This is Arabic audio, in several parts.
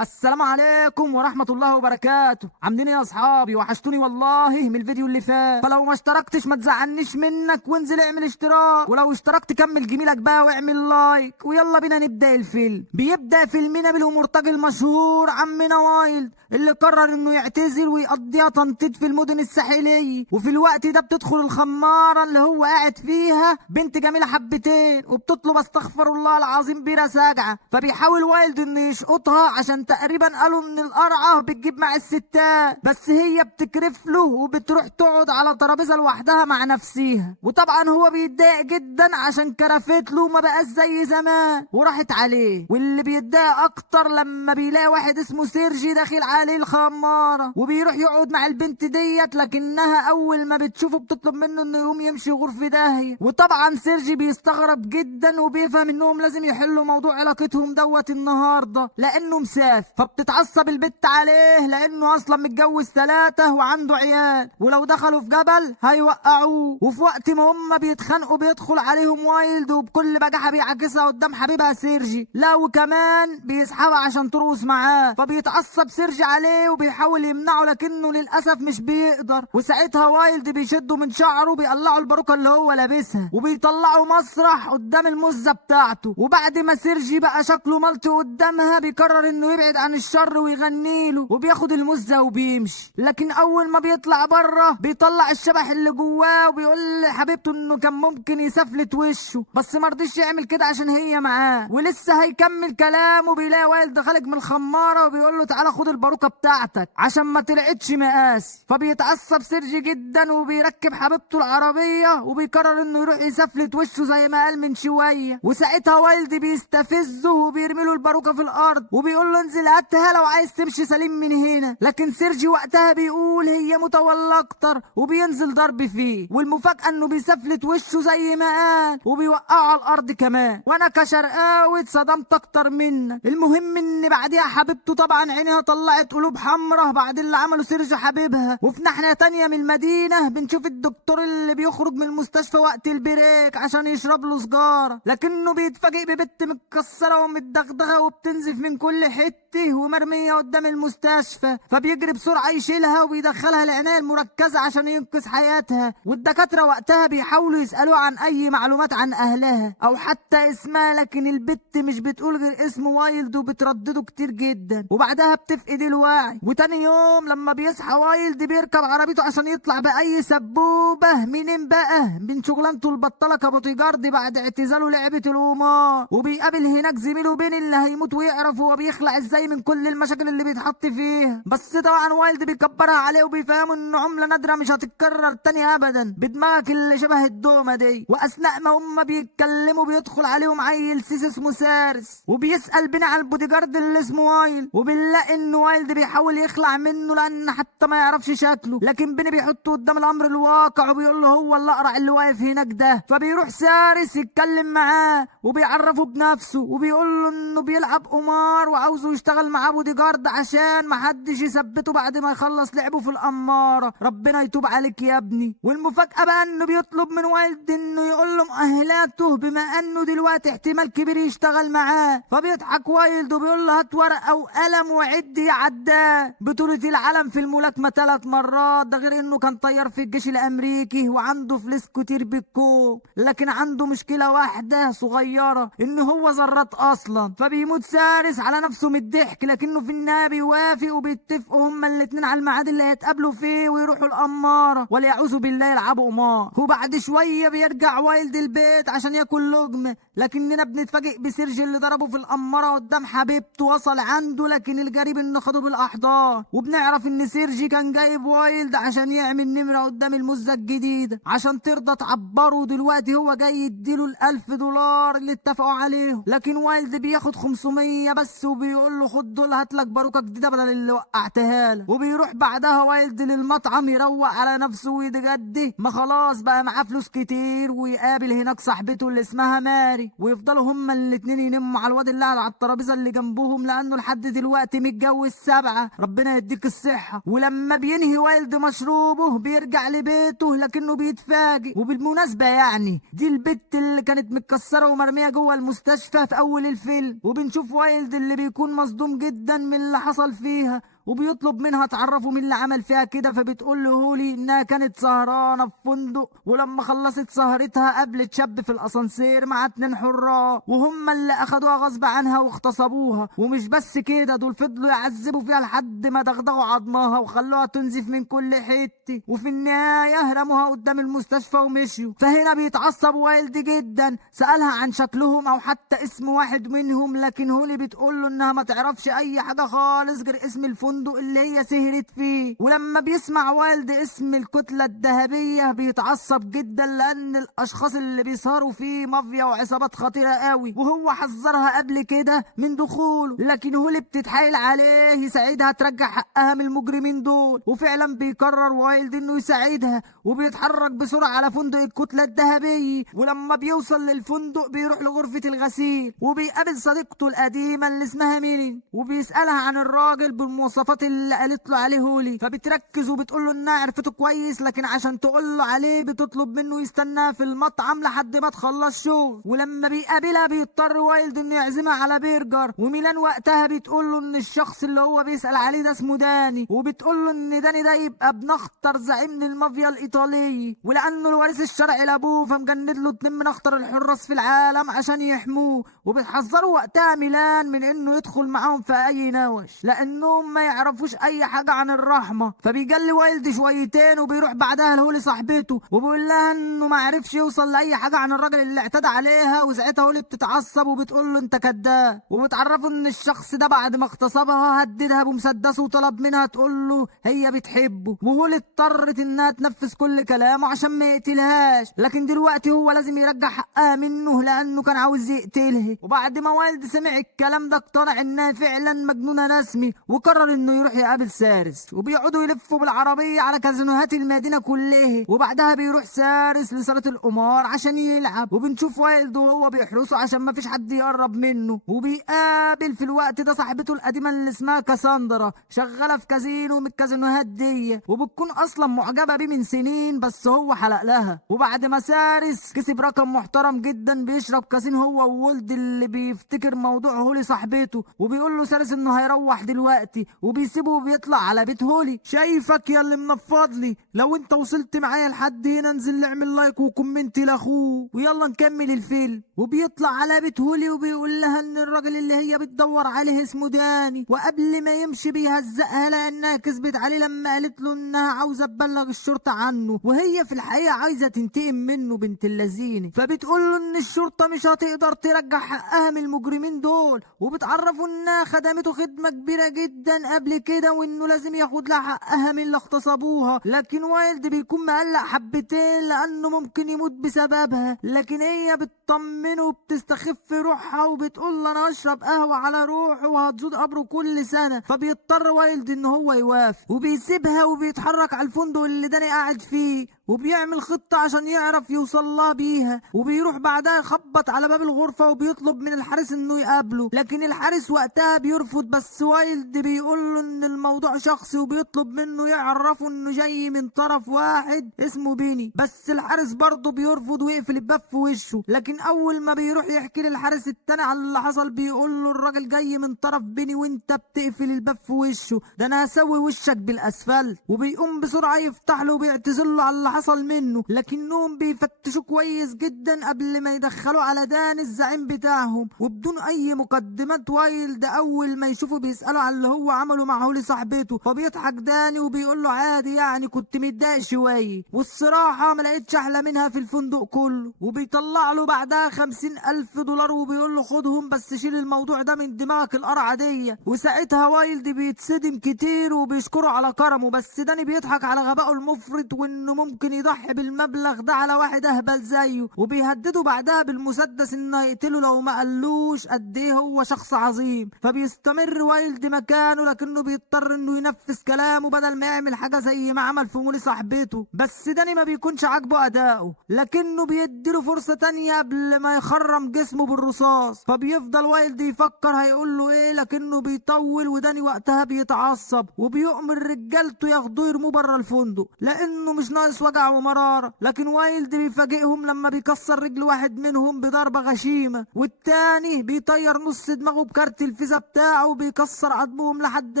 السلام عليكم ورحمة الله وبركاته. عاملين ايه يا اصحابي؟ وحشتوني والله من الفيديو اللي فات. فلو ما اشتركتش ما تزعلنيش منك وانزل اعمل اشتراك، ولو اشتركت كمل جميلك بقى واعمل لايك. ويلا بينا نبدأ الفيلم. بيبدأ فيلمنا بالمرتجل المشهور عمنا وايلد اللي قرر انه يعتزل ويقضيها تنطيط في المدن الساحلية. وفي الوقت ده بتدخل الخمارة اللي هو قاعد فيها بنت جميلة حبتين وبتطلب استغفر الله العظيم بيرة ساجعة. فبيحاول وايلد انه يشقطها عشان تقريبا قالوا ان القرعة بتجيب مع الستات، بس هي بتكرف له وبتروح تقعد على ترابيزة لوحدها مع نفسيها. وطبعا هو بيتضايق جدا عشان كرفت له ما بقاش زي زمان وراحت عليه. واللي بيتضايق اكتر لما بيلاقي واحد اسمه سيرجي داخل عليه الخمارة وبيروح يقعد مع البنت ديت، لكنها اول ما بتشوفه بتطلب منه انه يقوم يمشي غرفة داهية. وطبعا سيرجي بيستغرب جدا وبيفهم انهم لازم يحلوا موضوع علاقتهم دوت النهارده لانه مسافر. فبتتعصب البت عليه لانه اصلا متجوز 3 وعنده عيال، ولو دخلوا في جبل هيوقعوه. وفي وقت ما هم بيتخانقوا بيدخل عليهم وايلد وبكل بجاحة بيعكسها قدام حبيبها سيرجي، لا وكمان بيسحبها عشان ترقص معاه. فبيتعصب سيرجي عليه وبيحاول يمنعه لكنه للاسف مش بيقدر. وساعتها وايلد بيشده من شعره وبيقلعه الباروكه اللي هو لابسها وبيطلعه مسرح قدام المزه بتاعته. وبعد ما سيرجي بقى شكله ملط قدامها بيقرر انه يبعد عن الشر ويغني له وبياخد المزه وبيمشي. لكن اول ما بيطلع بره بيطلع الشبح اللي جواه وبيقول لحبيبته انه كان ممكن يسفلت وشه، بس مرضيش يعمل كده عشان هي معاه. ولسه هيكمل كلامه بيلاقي وايلد خارج من الخماره وبيقول له تعالى خد الباروكه بتاعتك عشان ما تلعتش مقاسي. فبيتعصب سيرجي جدا وبيركب حبيبته العربيه وبيقرر انه يروح يسفلت وشه زي ما قال من شويه. وساعتها وايلد بيستفزه وبيرمي له الباروكه في الارض وبيقول له انزل هاتها لو عايز تمشي سليم من هنا. لكن سيرجي وقتها بيقول هي متولى اكتر وبينزل ضرب فيه. والمفاجاه انه بيسفلت وشه زي ما قال وبيوقعه على الارض كمان. وانا كشرقاوي اتصدمت اكتر منك. المهم ان بعديها حبيبته طبعا عينيها طلعت قلوب حمراء بعد اللي عمله سيرجي حبيبها. وفي ناحيه تانية من المدينه بنشوف الدكتور اللي بيخرج من المستشفى وقت البريك عشان يشرب له سجاره، لكنه بيتفاجئ ببت متكسره ومتدغدغه وبتنزف من كل حته ومرميه قدام المستشفى. فبيجري بسرعه يشيلها وبيدخلها العنايه المركزه عشان ينقذ حياتها. والدكاتره وقتها بيحاولوا يسالوها عن اي معلومات عن اهلها او حتى اسمها، لكن البت مش بتقول غير اسم وايلد وبتردده كتير جدا. وبعدها بتفقد الوعي. وتاني يوم لما بيصحى وايلد بيركب عربيته عشان يطلع باي سبوبه منين بقى من شغلانته البطاله كبوتيجارد بعد اعتزاله لعبه القمار. وبيقابل هناك زميله بين اللي هيموت ويعرف هو بيخلع ازاي من كل المشاكل اللي بيتحط فيها. بس طبعا وايلد بيكبرها عليه وبيفهمه انه عمله نادره مش هتتكرر تاني ابدا بدماغك اللي شبه الدومه دي. واثناء ما هم بيتكلموا بيدخل عليهم عيل سيس اسمه سارس وبيسال بين على البوديجارد اللي اسمه وايلد. وبنلاقي ان وايلد بيحاول يخلع منه لان حتى ما يعرفش شكله، لكن بيني بيحطه قدام الامر الواقع وبيقول له هو الاقرع اللي واقف هناك ده. فبيروح سارس يتكلم معاه وبيعرفه بنفسه وبيقول له انه بيلعب قمار وعاوزه يشتغل معاه بوديجارد عشان محدش يثبته بعد ما يخلص لعبه في القماره. ربنا يتوب عليك يا ابني. والمفاجاه بقى انه بيطلب من وايلد انه يقول له مؤهلاته بما انه دلوقتي احتمال كبير يشتغل معاه. فبيضحك وايلد وبيقول له هات ورقه وقلم وعد يا عداه بطوله العالم في الملاكمه 3 مرات، ده غير انه كان طيار في الجيش الامريكي وعنده فلوس كتير بالكوم، لكن عنده مشكله واحده صغيره ان هو زرط اصلا. فبيموت سارس على نفسه من الضحك، لكنه في النهايه بيوافق وبيتفقوا هما الاتنين على الميعاد اللي هيتقابلوا فيه ويروحوا القماره وليعوذوا بالله يلعبوا قمار. وبعد شويه بيرجع وايلد البيت عشان ياكل لقمه، لكننا بنتفاجئ بسيرجي اللي ضربه في القماره قدام حبيبته وصل عنده، لكن الجريب انه خده بالاحضان. وبنعرف ان سيرجي كان جايب وايلد عشان يعمل نمره قدام المزه الجديده عشان ترضى تعبره. دلوقتي هو جاي يديله $1000 اللي اتفقوا عليهم، لكن وايلد بياخد 500 بس وبيقول له خد دول هاتلك باروكه جديده بدل اللي وقعتها لك. وبيروح بعدها وايلد للمطعم يروق على نفسه ويتغدى، ما خلاص بقى معاه فلوس كتير. ويقابل هناك صاحبته اللي اسمها ماري ويفضلوا هما الاتنين ينموا على الواد اللي قاعد على الترابيزه اللي جنبهم لانه لحد دلوقتي متجوز 7. ربنا يديك الصحه. ولما بينهي وايلد مشروبه بيرجع لبيته لكنه بيتفاجئ. وبالمناسبه يعني دي البت اللي كانت متكسره ومرميه جوه المستشفى في اول الفيلم. وبنشوف وايلد اللي بيكون مصدوم مصدوم جدا من اللي حصل فيها، وبيطلب منها تعرفه مين اللي عمل فيها كده. فبتقول له هولي انها كانت سهرانه في فندق، ولما خلصت سهرتها قابلت شاب في الاسانسير مع 2 حراء، وهم اللي اخدوها غصب عنها واغتصبوها. ومش بس كده، دول فضلوا يعذبوا فيها لحد ما دغدغوا عظمها وخلوها تنزف من كل حته، وفي النهايه رموها قدام المستشفى ومشيوا. فهنا بيتعصب وايلد جدا، سالها عن شكلهم او حتى اسم واحد منهم، لكن هولي بتقول له انها ما تعرفش اي حاجه خالص غير اسم الفندق اللي هي سهرت فيه. ولما بيسمع وايلد اسم الكتلة الذهبية بيتعصب جدا، لان الاشخاص اللي بيسهروا فيه مافيا وعصابات خطيرة قوي، وهو حذرها قبل كده من دخوله. لكن هولي بتتحايل عليه يساعدها ترجع حقها من المجرمين دول، وفعلا بيقرر وايلد انه يساعدها، وبيتحرك بسرعة على فندق الكتلة الذهبية. ولما بيوصل للفندق بيروح لغرفة الغسيل، وبيقابل صديقته القديمة اللي اسمها ميلين، وبيسألها عن الراجل بالمواصفات اللي قالت له عليه هولي. فبتركز وبتقول له انها عرفته كويس، لكن عشان تقول له عليه بتطلب منه يستناها في المطعم لحد ما تخلص شغل. ولما بيقابلها بيضطر وايلد انه يعزمها على برجر، وميلان وقتها بتقول له ان الشخص اللي هو بيسأل عليه ده اسمه داني، وبتقول له ان داني ده يبقى ابن اخطر زعيم المافيا الايطاليه، ولانه الوارث الشرعي لابوه فمجند له 2 من اخطر الحراس في العالم عشان يحموه. وبتحذره وقتها ميلان من انه يدخل معاهم في اي نوش، لانهم ما يعرفوش اي حاجه عن الرحمه. فبيجلي وايلد شويتين، وبيروح بعدها لهولي صاحبته وبيقول لها انه ما عرفش يوصل لاي حاجه عن الراجل اللي اعتدى عليها. وساعتها هولي بتتعصب وبتقول له انت كداب، وبتعرفه ان الشخص ده بعد ما اغتصبها هددها بمسدسه وطلب منها تقول له هي بتحبه، وهولي اضطرت انها تنفذ كل كلامه عشان ما يقتلهاش. لكن دلوقتي هو لازم يرجع حقها منه لانه كان عاوز يقتلها. وبعد ما وايلد سمع الكلام ده اقتنع انها فعلا مجنونه رسمي، وقرر انه يروح يقابل سارس. وبيقعدوا يلفوا بالعربيه على كازينوهات المدينه كلها، وبعدها بيروح سارس لصاله القمار عشان يلعب. وبنشوف وايلد وهو بيحرسه عشان ما فيش حد يقرب منه. وبيقابل في الوقت ده صاحبته القديمه اللي اسمها كاساندرا، شغاله في كازينو من الكازينوهات دي، وبتكون اصلا معجبه بيه من سنين بس هو حلق لها. وبعد ما سارس كسب رقم محترم جدا بيشرب كاسين هو وولد اللي بيفتكر موضوع هولي صاحبته، وبيقول له سارس انه هيروح دلوقتي، وبيسيبه وبيطلع على بيت هولي. شايفك يا اللي منفض لي، لو انت وصلت معايا لحد هنا انزل اعمل لايك وكومنت لاخوه، ويلا نكمل الفيلم. وبيطلع على بيت هولي وبيقول لها ان الراجل اللي هي بتدور عليه اسمه داني، وقبل ما يمشي بيهزقها لانها كذبت عليه لما قالت له انها عاوزه تبلغ الشرطه عنه، وهي في الحقيقه عايزه تنتقم منه بنت اللذينه. فبتقول له ان الشرطه مش هتقدر ترجع حقها من المجرمين دول، وبتعرفه انها خدمته خدمه كبيره جدا قبل كده، وانه لازم ياخد لها حقها من اللي اغتصبوها. لكن وايلد بيكون مقلق حبتين لانه ممكن يموت بسببها، لكن هي بتطمنه وبتستخف روحها وبتقول له انا اشرب قهوه على روحه وهتزود قبره كل سنه. فبيضطر وايلد ان هو يوافق، وبيسيبها وبيتحرك على الفندق اللي داني قاعد فيه، وبيعمل خطة عشان يعرف يوصل لها بيها. وبيروح بعدها يخبط على باب الغرفة وبيطلب من الحارس انه يقابله، لكن الحارس وقتها بيرفض. بس وايلد بيقول له ان الموضوع شخصي، وبيطلب منه يعرفه انه جاي من طرف واحد اسمه بيني. بس الحارس برضه بيرفض ويقفل الباب في وشه. لكن اول ما بيروح يحكي للحارس التاني على اللي حصل بيقول له الراجل جاي من طرف بيني وانت بتقفل الباب في وشه، ده انا هسوي وشك بالاسفلت. وبيقوم بسرعة يفتح له وبيعتذر له على اللي حصل منه، لكنهم بيفتشوا كويس جدا قبل ما يدخلوا على داني الزعيم بتاعهم. وبدون اي مقدمات وايلد اول ما يشوفوا بيسالوا على اللي هو عمله مع هولي صاحبته، فبيضحك داني وبيقول له عادي يعني كنت متضايق شويه، والصراحه ما لقيتش احلى منها في الفندق كله. وبيطلع له بعدها 50,000 دولار وبيقول له خدهم بس شيل الموضوع ده من دماغك القرعه دي. وساعتها وايلد بيتصدم كتير وبيشكره على كرمه، بس داني بيضحك على غبائه المفرط وانه ممكن يضحي بالمبلغ ده على واحد اهبل زيه، وبيهدده بعدها بالمسدس انه يقتله لو ما قالوش قد ايه هو شخص عظيم. فبيستمر وايلد مكانه لكنه لكنه بيضطر انه ينفذ كلامه بدل ما يعمل حاجه زي ما عمل في مولي صاحبته. بس داني ما بيكونش عاجبه اداؤه، لكنه بيديله فرصه تانية قبل ما يخرم جسمه بالرصاص. فبيفضل وايلد يفكر هيقول له ايه، لكنه بيطول وداني وقتها بيتعصب وبيؤمر رجالته ياخدوه يرموه بره الفندق لانه مش ناقص وجع ومراره. لكن وايلد بيفاجئهم لما بيكسر رجل واحد منهم بضربه غشيمه، والتاني بيطير نص دماغه بكارت الفيزا بتاعه وبيكسر عظمهم لحد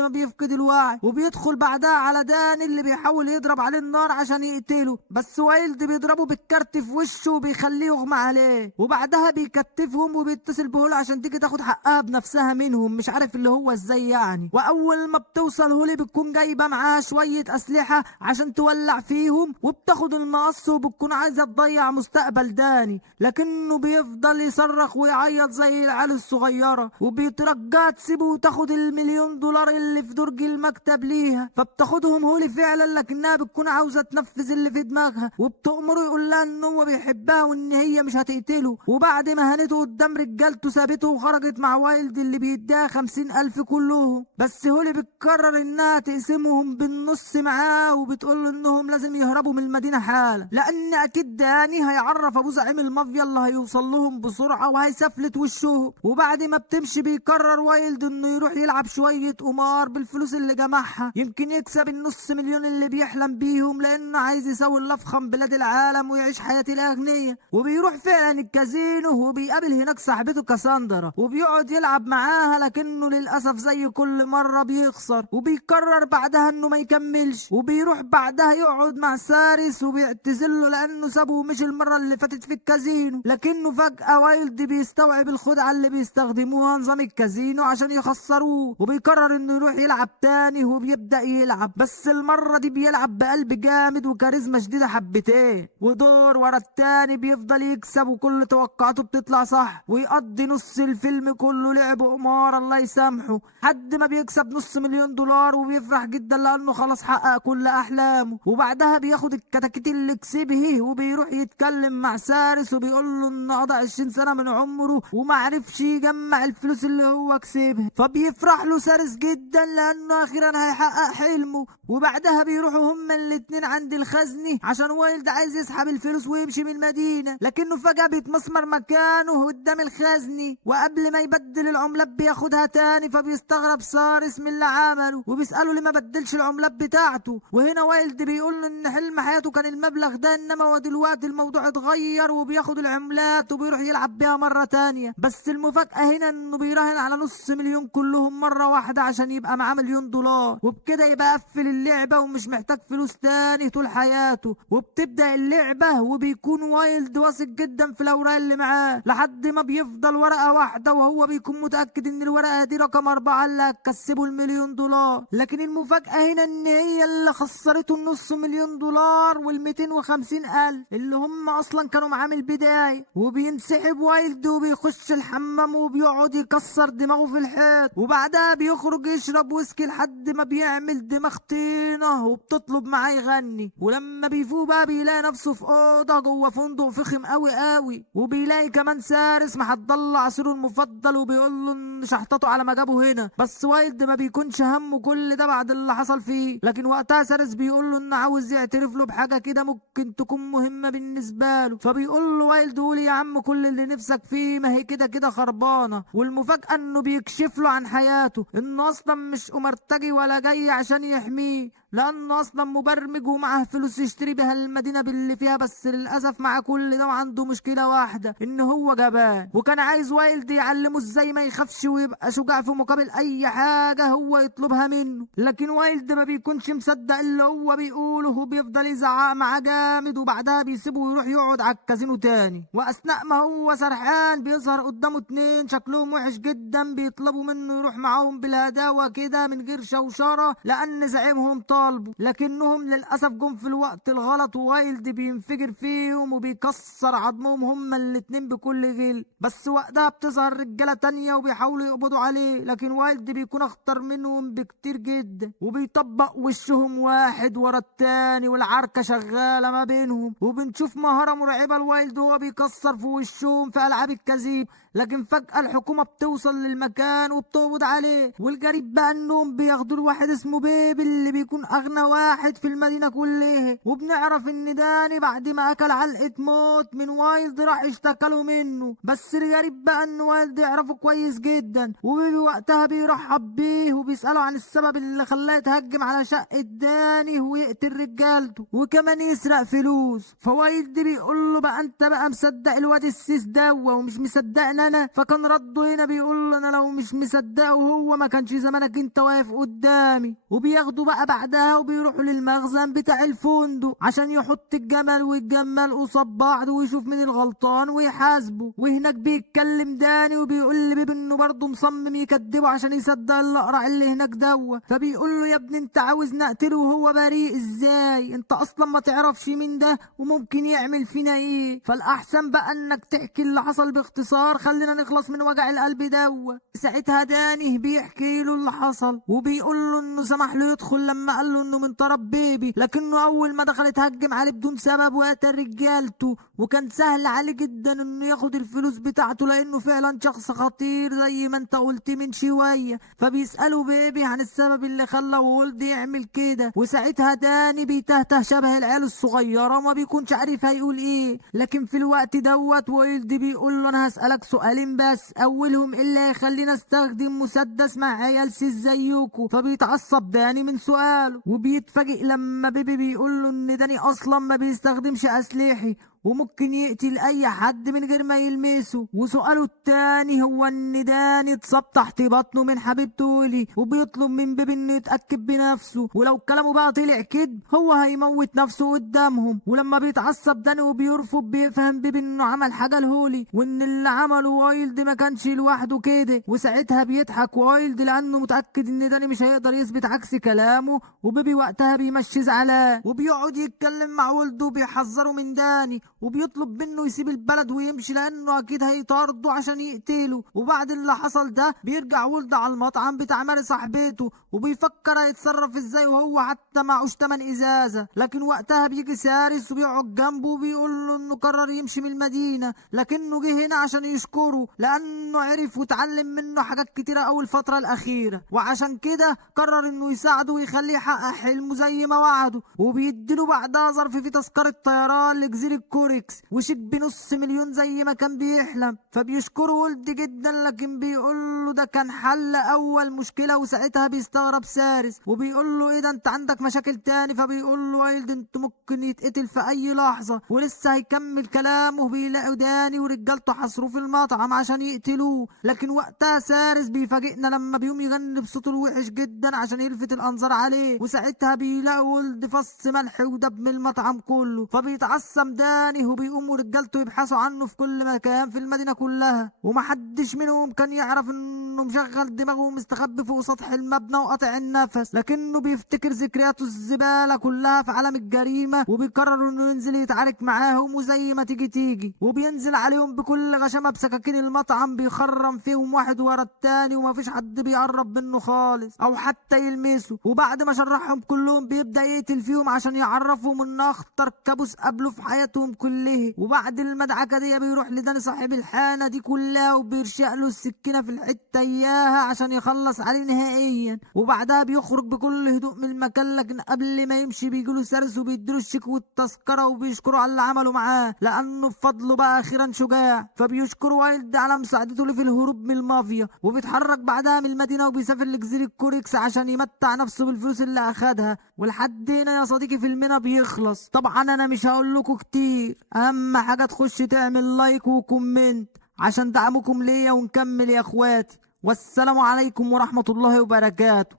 ما بيفقد الوعي. وبيدخل بعدها على داني اللي بيحاول يضرب عليه النار عشان يقتله، بس وايلد بيضربه بالكارت في وشه وبيخليه يغمى عليه. وبعدها بيكتفهم وبيتصل بهولي عشان تيجي تاخد حقها بنفسها منهم، مش عارف اللي هو ازاي يعني. واول ما بتوصل هولي بتكون جايبه معاها شويه اسلحه عشان تولع فيهم، وبتاخد المقص وبتكون عايزه تضيع مستقبل داني، لكنه بيفضل يصرخ ويعيط زي العيال الصغيره وبيترجاها تسيبه وتاخد $1,000,000 اللي في درج المكتب ليها. فبتاخدهم هولي فعلا، لكنها بتكون عاوزه تنفذ اللي في دماغها وبتأمره يقول لها ان هو بيحبها وان هي مش هتقتله. وبعد ما هنته قدام رجالته سابته وخرجت مع وايلد اللي بيديها 50,000 كلهم. بس هولي بتقرر انها تقسمهم بالنص معاه وبتقول له انهم لازم يهربوا من المدينه حالا، لان اكيد داني هيعرف ابو زعيم المافيا اللي هيوصل لهم بسرعه وهيسفلت وشهم. وبعد ما بتمشي بيقرر وايلد انه يروح يلعب شويه قمار بالفلوس اللي جمعها، يمكن يكسب ال500,000 اللي بيحلم بيهم، لانه عايز يساوي الافخم بلاد العالم ويعيش حياه الاغنياء. وبيروح فعلا الكازينو وبيقابل هناك صاحبته كاساندرا وبيقعد يلعب معاها، لكنه للاسف زي كل مره بيخسر. وبيقرر بعدها انه ما يكملش، وبيروح بعدها يقعد مع سارس وبيعتذر له لانه سابه ومشي المره اللي فاتت في الكازينو. لكنه فجاه وايلد بيستوعب الخدعه اللي بيستخدموها نظام الكازينو عشان يخسروه، وبيقرر انه يروح يلعب تاني وبيبدا يلعب، بس المره دي بيلعب بقلب جامد وكاريزما شديده حبتين، ودور ورا التاني بيفضل يكسب وكل توقعاته بتطلع صح، ويقضي نص الفيلم كله لعب قمار الله يسامحه حد ما بيكسب $500,000 وبيفرح جدا لانه خلاص حقق كل احلامه. وبعدها بياخد الكتاكيت اللي كسبه وبيروح يتكلم مع سارس وبيقول له ان قضى 20 سنه من عمره وما عرفش يجمع الفلوس اللي هو كسبها. فبيفرح له سارس جدا لانه اخيرا هيحقق حلمه. وبعدها بيروحوا هما الاتنين عند الخزني عشان وايلد عايز يسحب الفلوس ويمشي من المدينه، لكنه فجاه بيتمسمر مكانه قدام الخزني، وقبل ما يبدل العملات بياخدها تاني. فبيستغرب سارس من اللي عمله وبيساله ليه ما بدلش العملات بتاعته. وهنا وايلد بيقول له ان حلم حياته كان المبلغ ده، انما هو دلوقتي الموضوع اتغير وبياخد العملات وبيروح يلعب بيها مره تانيه. بس المفاجاه هنا انه بيراهن على $500,000 كلهم مره واحده عشان يبقى معاه $1,000,000، وبكده يبقى قفل اللعبه ومش محتاج فلوس تاني طول حياته. وبتبدا اللعبه وبيكون وايلد واثق جدا في الاوراق اللي معاه لحد ما بيفضل ورقه واحده، وهو بيكون متاكد ان الورقه دي رقم 4 اللي هتكسبه $1,000,000. لكن المفاجاه هنا ان هي اللي خسرته $500,000 وال250,000 اللي هم اصلا كانوا معاه من البدايه. وبينسحب وايلد وبيخش الحمام وبيقعد يكسر دماغه في الحيط، وبعدها بيخرج يشرب ويسكي لحد ما بيعمل دماغ طينه وبتطلب معاه يغني. ولما بيفوق بقى بيلاقي نفسه في اوضه جوه فندق فخم قوي قوي، وبيلاقي كمان سارس محضر عصيره المفضل وبيقول له ان شحطته على ما جابه هنا. بس وايلد ما بيكونش همه كل ده بعد اللي حصل فيه، لكن وقتها سارس بيقول له انه عاوز يعترف له بحاجه كده ممكن تكون مهمه بالنسبه له. فبيقول له وايلد قول يا عم كل اللي نفسك فيه، ما هي كده كده خربانه. والمفاجاه انه بيكشف له عن حياته، انه اصلا مش امرتجي ولا جاي عشان يحميه، لانه اصلا مبرمج ومعه فلوس يشتري بها المدينه باللي فيها. بس للاسف مع كل ده عنده مشكله واحده، ان هو جبان، وكان عايز وايلد يعلمه ازاي ما يخافش ويبقى شجاع في مقابل اي حاجه هو يطلبها منه. لكن وايلد ما بيكونش مصدق اللي هو بيقوله وبيفضل يزعق معاه جامد، وبعدها بيسيبه ويروح يقعد على الكازينو تاني. واثناء ما هو سرحان بيظهر قدامه 2 شكلهم وحش جدا بيطلبوا منه يروح معاهم بالهداوه كده من غير شوشره، لان زعيمهم طار مطالبه، لكنهم للاسف جم في الوقت الغلط، ووايلد بينفجر فيهم وبيكسر عظمهم هما الاتنين بكل غل. بس وقتها بتظهر رجاله تانية وبيحاولوا يقبضوا عليه، لكن وايلد بيكون اخطر منهم بكتير جدا، وبيطبق وشهم واحد ورا التاني والعركه شغاله ما بينهم. وبنشوف مهاره مرعبه لوايلد وهو بيكسر في وشهم في العاب الكذيب، لكن فجأة الحكومة بتوصل للمكان وبتقبض عليه. والجريب بقى انهم بياخدوا الواحد اسمه بيبي اللي بيكون اغنى واحد في المدينة كلها، وبنعرف ان داني بعد ما اكل علقة موت من وايلد راح اشتكله منه. بس الجريب بقى ان وايلد يعرفه كويس جدا، وبيبي وقتها بيرحب بيه وبيسأله عن السبب اللي خلاه يتهجم على شقة داني ويقتل رجالته وكمان يسرق فلوس. فوايلد بيقول له بقى انت بقى مصدق الواد السيس دوا ومش مصدقني انا؟ فكان رده هنا بيقول له انا لو مش مصدقه هو ما كانش زمانك انت واقف قدامي. وبياخدوا بقى بعدها وبيروحوا للمخزن بتاع الفندق عشان يحط الجمل والجمال قصاد بعض ويشوف مين الغلطان ويحاسبه. وهناك بيتكلم داني وبيقول لبيبي انه برضه مصمم يكدبه عشان يصدق الاقرع اللي هناك دوا. فبيقول له يا ابني انت عاوز نقتله وهو بريء ازاي؟ انت اصلا ما تعرفش مين ده وممكن يعمل فينا ايه. فالاحسن بقى انك تحكي اللي حصل باختصار، خلينا نخلص من وجع القلب دوا. ساعتها داني بيحكي له اللي حصل وبيقول له انه سمح له يدخل لما قال له انه من طرف بيبي، لكنه اول ما دخل اتهجم عليه بدون سبب وقتل رجالته. وكان سهل عليه جدا انه ياخد الفلوس بتاعته لانه فعلا شخص خطير زي ما انت قلت من شويه. فبيسألوا بيبي عن السبب اللي خلى وولد يعمل كده، وساعتها داني بيتهته شبه العيال الصغيره وما بيكونش عارف هيقول ايه. لكن في الوقت دوت وولد بيقول له انا هسألك سؤالين بس، اولهم ايه اللي هيخليني استخدم مسدس مع عيال سيس زيكو؟ فبيتعصب داني من سؤاله وبيتفاجئ لما بيبي بيقول له ان داني اصلا ما بيستخدمش اسلحه وممكن يقتل اي حد من غير ما يلمسه. وسؤاله التاني هو ان داني اتصاب تحت بطنه من حبيبته لي، وبيطلب من بيبي انه يتاكد بنفسه، ولو كلامه بقى طلع كده هو هيموت نفسه قدامهم. ولما بيتعصب داني وبيرفض بيفهم بيبي انه عمل حاجه لهولي وان اللي عمله وايلد ما كانش لوحده كده. وساعتها بيضحك وايلد لانه متاكد ان داني مش هيقدر يثبت عكس كلامه. وبيبي وقتها بيمشي زعلان وبيقعد يتكلم مع ولده وبيحذره من داني وبيطلب منه يسيب البلد ويمشي لانه اكيد هيطارده عشان يقتله. وبعد اللي حصل ده بيرجع ولد على المطعم بتاع ماري صاحبته وبيفكر هيتصرف ازاي وهو حتى معوش تمن ازازه. لكن وقتها بيجي سارس وبيقعد جنبه وبيقول له انه قرر يمشي من المدينه، لكنه جه هنا عشان يشكره لانه عرف وتعلم منه حاجات كتيره قوي الفتره الاخيره، وعشان كده قرر انه يساعده ويخليه يحقق حلمه زي ما وعده. وبيديله بعدها ظرف فيه تذكره طيران لجزيره كوركس وشيك بنص مليون زي ما كان بيحلم. فبيشكره ولد جدا لكن بيقول له ده كان حل اول مشكله. وساعتها بيستغرب سارس وبيقول له ايه ده انت عندك مشاكل تاني؟ فبيقول له وايلد انت ممكن يتقتل في اي لحظه. ولسه هيكمل كلامه بيلاقوا داني ورجالته حصروه في المطعم عشان يقتلوه. لكن وقتها سارس بيفاجئنا لما بيقوم يغني بصوته الوحش جدا عشان يلفت الانظار عليه. وساعتها بيلاقوا ولد فص ملح ودب من المطعم كله. فبيتعصم داني وبيقوموا رجالته يبحثوا عنه في كل مكان في المدينه كلها، ومحدش منهم كان يعرف انه مشغل دماغه ومستخبي فوق سطح المبنى وقاطع النفس، لكنه بيفتكر ذكرياته الزباله كلها في عالم الجريمه وبيقرر انه ينزل يتعارك معاهم وزي ما تيجي تيجي. وبينزل عليهم بكل غشامه بسكاكين المطعم بيخرم فيهم واحد ورا التاني ومفيش حد بيقرب منه خالص او حتى يلمسه. وبعد ما شرحهم كلهم بيبدا يقتل فيهم عشان يعرفهم ان اخطر كابوس قابله في حياتهم كلها. وبعد المدعكه دي بيروح لداني صاحب الحانه دي كلها وبيرشق له السكينه في الحته اياها عشان يخلص عليه نهائيا. وبعدها بيخرج بكل هدوء من المكان، لكن قبل ما يمشي بيجيله سارس وبيديله الشيك والتذكره وبيشكره على اللي عمله معاه لانه بفضله بقى اخيرا شجاع. فبيشكر وايلد على مساعدته له في الهروب من المافيا. وبيتحرك بعدها من المدينه وبيسافر لجزيره كوريكس عشان يمتع نفسه بالفلوس اللي اخدها. ولحد هنا يا صديقي فيلمنا بيخلص. طبعا انا مش هقول لكم كتير، اهم حاجه تخش تعمل لايك وكومنت عشان دعمكم ليا ونكمل يا اخواتي. والسلام عليكم ورحمه الله وبركاته.